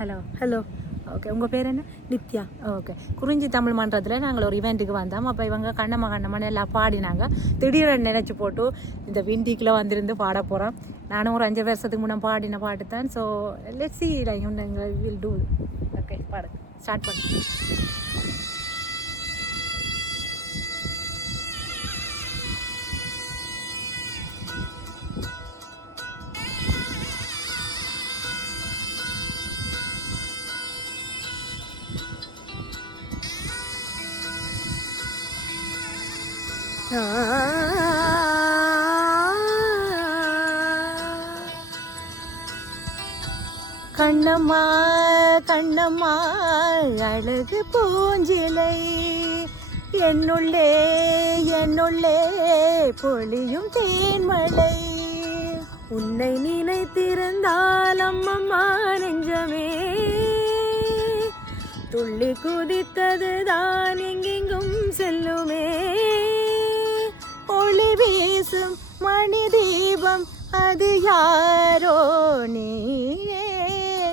Hello hello okay, உங்கள் பேர் என்ன? நித்யா. ஓகே, குறிஞ்சி தமிழ் மன்றத்தில் நாங்கள் ஒரு இவெண்ட்டுக்கு வந்தோம். அப்போ இவங்க கண்ணம்மா எல்லாம் பாடினாங்க. திடீர்னு நினச்சி போட்டு இந்த விண்டிக்குள்ளே வந்திருந்து பாட போகிறோம். நானும் ஒரு 5 வருஷத்துக்கு முன்னே பாடின பாட்டு தான். So let's see will do. Okay, பாடு ஸ்டார்ட் பண்ணு. கண்ணம்மா கண்ணம்மா அழகு பூஞ்சிலை, என்னுள்ளே என்னுள்ளே பொழியும் தேன்மலை, உன்னை நினைத்திருந்தால் அம்மம்மா நெஞ்சமே துள்ளி குதித்ததுதான் எங்கெங்கும் செல்லுமே, ஒளி வீசும் மணி தீபம் அது யாரோ நீயே,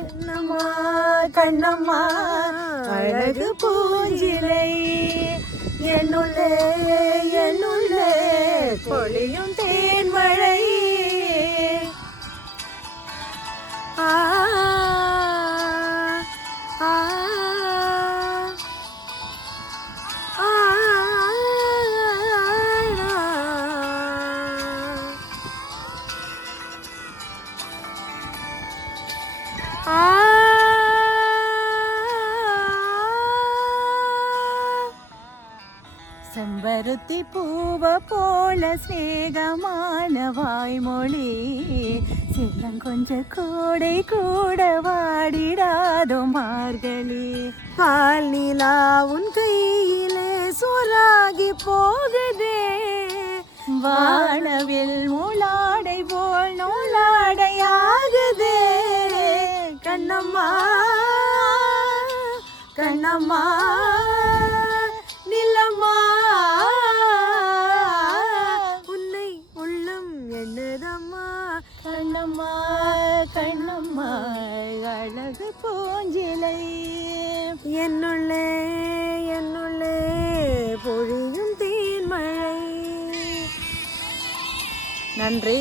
கண்ணம்மா கண்ணம்மா அழகு பூஞ்சிலை, என்னுள்ளே என்னுள்ளே பொழியும் தேன்மழை, ஆ ஆ செம்பருத்தி பூவ போல சேகமான வாய்மொழி, செல்லங்கொஞ்ச கோடை கூட வாடிடாதோ மார்கழி, பால் நிலா உன் கையிலே சோலாகி போகுதே, வானவில் மூளாடை போல் நூலாடையாகுதே, கண்ணம்மா கண்ணம்மா நிலம்மா உன்னை உள்ளம் என்னதம்மா, கண்ணம்மா கண்ணம்மா அழகு பூஞ்சிலை, என்னுள்ளே என்னுள்ளே பொழியும் தேன்மழை. நன்றி.